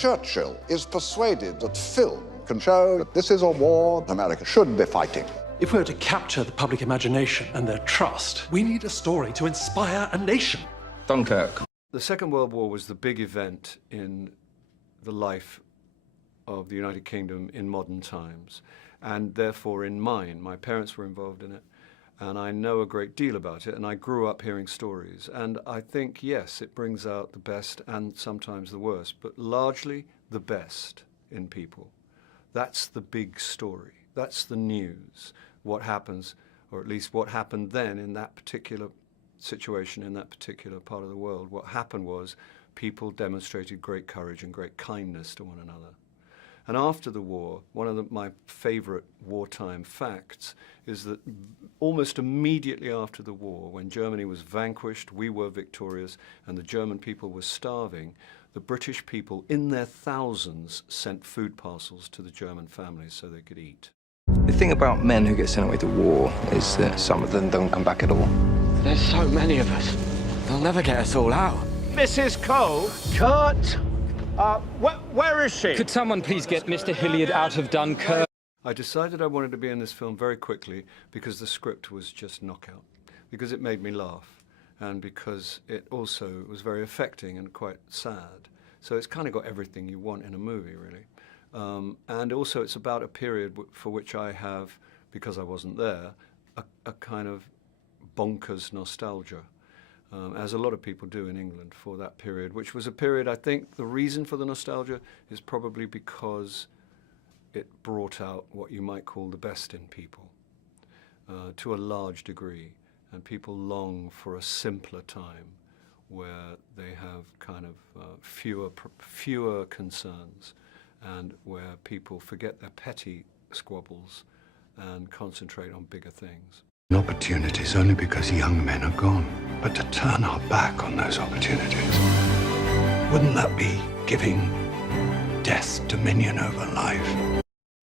Churchill is persuaded that film can show that this is a war America should be fighting. If we're to capture the public imagination and their trust, we need a story to inspire a nation. Dunkirk. The Second World War was the big event in the life of the United Kingdom in modern times, and therefore in mine. My parents were involved in it, and I know a great deal about it, and I grew up hearing stories. And I think, yes, it brings out the best and sometimes the worst, but largely the best in people. That's the big story. That's the news. What happens, or at least what happened then in that particular situation in that particular part of the world. What happened was people demonstrated great courage and great kindness to one another. And after the war, one of my favorite wartime facts is that almost immediately after the war, when Germany was vanquished, we were victorious, and the German people were starving, the British people, in their thousands, sent food parcels to the German families so they could eat. The thing about men who get sent away to war is that some of them don't come back at all. There's so many of us. They'll never get us all out. Mrs. Cole? Kurt? Where is she? Could someone please get Mr. Hilliard out of Dunkirk? I decided I wanted to be in this film very quickly because the script was just knockout, because it made me laugh, and because it also was very affecting and quite sad. So it's kind of got everything you want in a movie, really. And also it's about a period for which I have, because I wasn't there, a kind of bonkers nostalgia, as a lot of people do in England for that period, which was a period, I think, the reason for the nostalgia is probably because it brought out what you might call the best in people to a large degree, and people long for a simpler time where they have kind of fewer concerns, and where people forget their petty squabbles and concentrate on bigger things. Opportunities only because young men are gone. But to turn our back on those opportunities, wouldn't that be giving death dominion over life?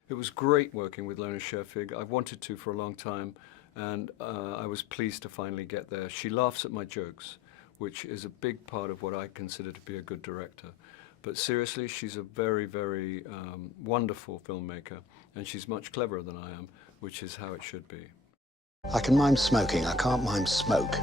It was great working with Lona Scherfig. I've wanted to for a long time, and I was pleased to finally get there. She laughs at my jokes, which is a big part of what I consider to be a good director. But seriously, she's a very, very wonderful filmmaker, and she's much cleverer than I am, which is how it should be. I can mime smoking, I can't mime smoke.